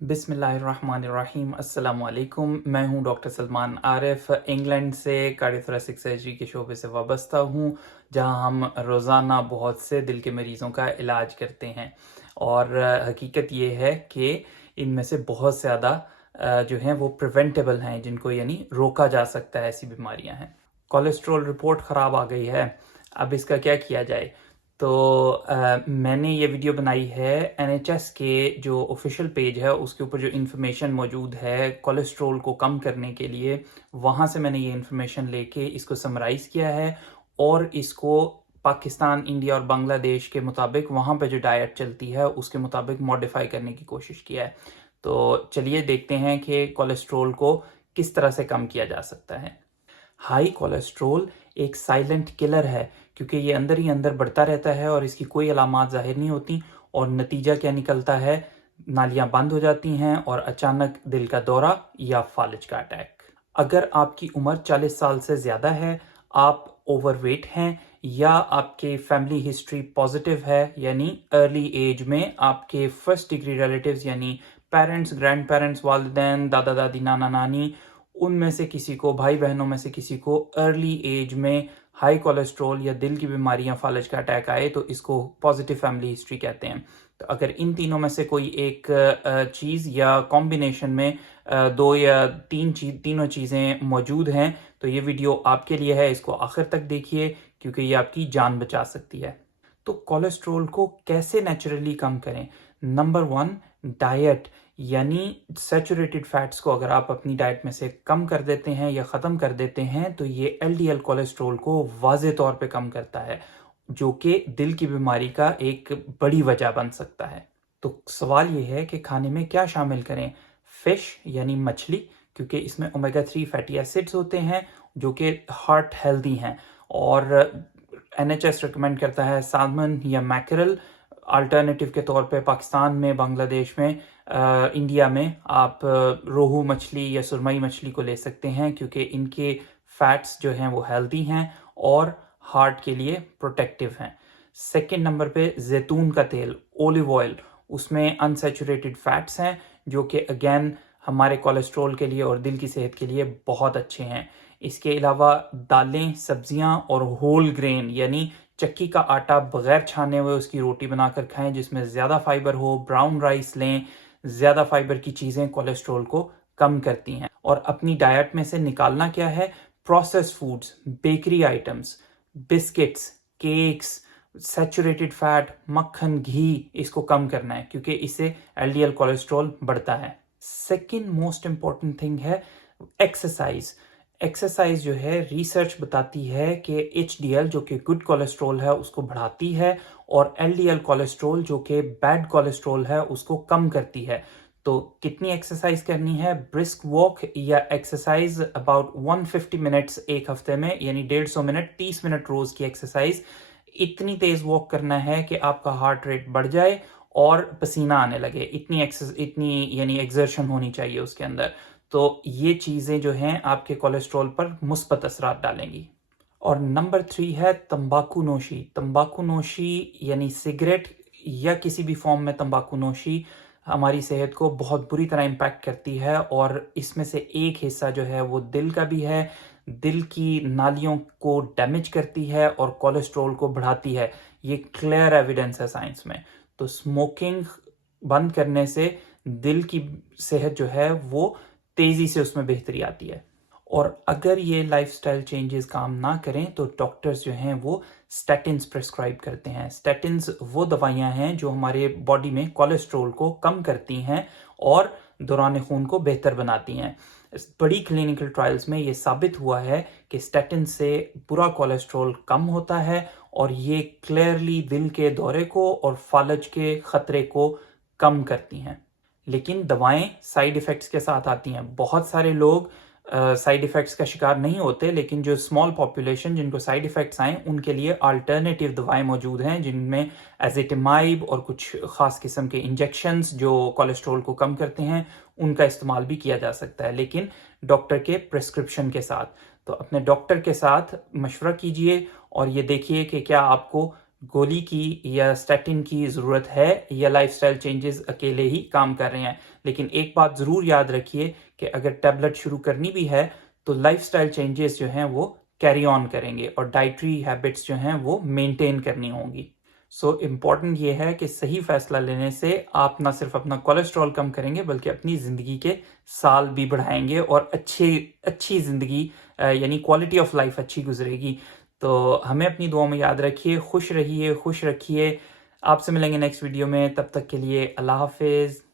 बिस्मिल्लाहिर्रहमानिर्रहीम अस्सलाम वालेकुम। मैं हूं डॉक्टर सलमान आरिफ, इंग्लैंड से कार्डियोथोरेसिक सर्जरी के शोबे से वाबस्ता हूं, जहां हम रोज़ाना बहुत से दिल के मरीज़ों का इलाज करते हैं। और हकीकत ये है कि इनमें से बहुत ज़्यादा जो हैं वो प्रिवेंटेबल हैं, जिनको यानी रोका जा सकता है। ऐसी बीमारियां हैं। कोलेस्ट्रॉल रिपोर्ट ख़राब आ गई है, अब इसका क्या किया जाए? तो मैंने ये वीडियो बनाई है एनएचएस के जो ऑफिशियल पेज है उसके ऊपर जो इन्फॉर्मेशन मौजूद है कोलेस्ट्रॉल को कम करने के लिए, वहाँ से मैंने ये इन्फॉर्मेशन लेके इसको समराइज किया है और इसको पाकिस्तान, इंडिया और बांग्लादेश के मुताबिक वहाँ पे जो डाइट चलती है उसके मुताबिक मॉडिफाई करने की कोशिश किया है। तो चलिए देखते हैं कि कोलेस्ट्रॉल को किस तरह से कम किया जा सकता है। हाई कोलेस्ट्रॉल एक साइलेंट किलर है, क्योंकि ये अंदर ही अंदर बढ़ता रहता है और इसकी कोई अलामात जाहिर नहीं होती। और नतीजा क्या निकलता है? नालियां बंद हो जाती हैं और अचानक दिल का दौरा या फालिज का अटैक। अगर आपकी उम्र 40 साल से ज़्यादा है, आप ओवरवेट हैं या आपके फैमिली हिस्ट्री पॉजिटिव है, यानी अर्ली एज में आपके फर्स्ट डिग्री रिलेटिव्स यानी पेरेंट्स, ग्रैंड पेरेंट्स, वालिदैन, दादा दादी, नाना नानी, उनमें से किसी को, भाई बहनों में से किसी को अर्ली एज में हाई कोलेस्ट्रॉल या दिल की बीमारियां, फालज का अटैक आए, तो इसको पॉजिटिव फैमिली हिस्ट्री कहते हैं। तो अगर इन तीनों में से कोई एक चीज़ या कॉम्बिनेशन में दो या तीनों चीज़ें मौजूद हैं, तो ये वीडियो आपके लिए है। इसको आखिर तक देखिए, क्योंकि ये आपकी जान बचा सकती है। तो कोलेस्ट्रॉल को कैसे नेचुरली कम करें? नंबर 1, डाइट, यानी सैचुरेटेड फैट्स को अगर आप अपनी डाइट में से कम कर देते हैं या ख़त्म कर देते हैं, तो ये एलडीएल कोलेस्ट्रॉल को वाज़े तौर पे कम करता है, जो कि दिल की बीमारी का एक बड़ी वजह बन सकता है। तो सवाल ये है कि खाने में क्या शामिल करें? फिश यानी मछली, क्योंकि इसमें ओमेगा 3 फैटी एसिड्स होते हैं जो कि हार्ट हेल्दी हैं। और एनएचएस रिकमेंड करता है सालमन या मैकरल। अल्टरनेटिव के तौर पे पाकिस्तान में, बांग्लादेश में, इंडिया में आप रोहू मछली या सुरमई मछली को ले सकते हैं, क्योंकि इनके फैट्स जो हैं वो हेल्दी हैं और हार्ट के लिए प्रोटेक्टिव हैं। सेकेंड नंबर पे जैतून का तेल, ओलिव ऑयल, उसमें अनसैचुरेटेड फैट्स हैं जो कि अगेन हमारे कोलेस्ट्रॉल के लिए और दिल की सेहत के लिए बहुत अच्छे हैं। इसके अलावा दालें, सब्जियां और होल ग्रेन यानी चक्की का आटा बगैर छाने हुए उसकी रोटी बनाकर खाएं, जिसमें ज़्यादा फाइबर हो। ब्राउन राइस लें। ज़्यादा फाइबर की चीज़ें कोलेस्ट्रॉल को कम करती हैं। और अपनी डाइट में से निकालना क्या है? Processed foods, bakery items, biscuits, cakes, saturated fat, मक्खन, घी, इसको कम करना है, क्योंकि इससे एलडीएल कोलेस्ट्रॉल बढ़ता है। सेकेंड मोस्ट इंपॉर्टेंट थिंग है एक्सरसाइज। एक्सरसाइज जो है, रिसर्च बताती है कि एचडीएल जो कि गुड कोलेस्ट्रॉल है उसको बढ़ाती है और एलडीएल कोलेस्ट्रॉल जो कि बैड कोलेस्ट्रॉल है उसको कम करती है। तो कितनी एक्सरसाइज करनी है? ब्रिस्क वॉक या एक्सरसाइज अबाउट 150 मिनट्स एक हफ्ते में, यानी 150 मिनट, 30 मिनट रोज की एक्सरसाइज। इतनी तेज वॉक करना है कि आपका हार्ट रेट बढ़ जाए और पसीना आने लगे। इतनी यानी एक्सर्शन होनी चाहिए उसके अंदर। तो ये चीज़ें जो हैं आपके कोलेस्ट्रॉल पर मुस्बत असरात डालेंगी। और नंबर 3 है तंबाकू नोशी। तंबाकू नोशी यानी सिगरेट या किसी भी फॉर्म में तंबाकू नोशी हमारी सेहत को बहुत बुरी तरह इम्पैक्ट करती है। और इसमें से एक हिस्सा जो है वो दिल का भी है। दिल की नालियों को डैमेज करती है और कोलेस्ट्रॉल को बढ़ाती है। ये क्लियर एविडेंस है साइंस में। तो स्मोकिंग बंद करने से दिल की सेहत जो है वो तेज़ी से उसमें बेहतरी आती है। और अगर ये लाइफस्टाइल चेंजेस काम ना करें तो डॉक्टर्स जो हैं वो स्टैटिन्स प्रिस्क्राइब करते हैं। स्टैटिन्स वो दवाइयां हैं जो हमारे बॉडी में कोलेस्ट्रॉल को कम करती हैं और दौरान खून को बेहतर बनाती हैं। बड़ी क्लिनिकल ट्रायल्स में ये साबित हुआ है कि स्टैटिन से बुरा कोलेस्ट्रॉल कम होता है और ये क्लियरली दिल के दौरे को और फालज के खतरे को कम करती हैं। लेकिन दवाएं साइड इफ़ेक्ट्स के साथ आती हैं। बहुत सारे लोग साइड इफ़ेक्ट्स का शिकार नहीं होते, लेकिन जो स्मॉल पॉपुलेशन जिनको साइड इफ़ेक्ट्स आए उनके लिए अल्टरनेटिव दवाएं मौजूद हैं, जिनमें एज़ेटिमाइब और कुछ ख़ास किस्म के इंजेक्शंस जो कोलेस्ट्रॉल को कम करते हैं उनका इस्तेमाल भी किया जा सकता है, लेकिन डॉक्टर के प्रिस्क्रिप्शन के साथ। तो अपने डॉक्टर के साथ मशवरा कीजिए और ये देखिए कि क्या आपको गोली की या स्टैटिन की ज़रूरत है या लाइफस्टाइल चेंजेस अकेले ही काम कर रहे हैं। लेकिन एक बात ज़रूर याद रखिए कि अगर टैबलेट शुरू करनी भी है तो लाइफस्टाइल चेंजेस जो हैं वो कैरी ऑन करेंगे और डाइटरी हैबिट्स जो हैं वो मेंटेन करनी होंगी। सो इम्पॉर्टेंट ये है कि सही फैसला लेने से आप ना सिर्फ अपना कोलेस्ट्रॉल कम करेंगे बल्कि अपनी ज़िंदगी के साल भी बढ़ाएंगे और अच्छी ज़िंदगी यानी क्वालिटी ऑफ लाइफ अच्छी गुजरेगी। तो हमें अपनी दुआ में याद रखिए, खुश रहिए, खुश रखिए। आपसे मिलेंगे नेक्स्ट वीडियो में, तब तक के लिए अल्लाह हाफिज़।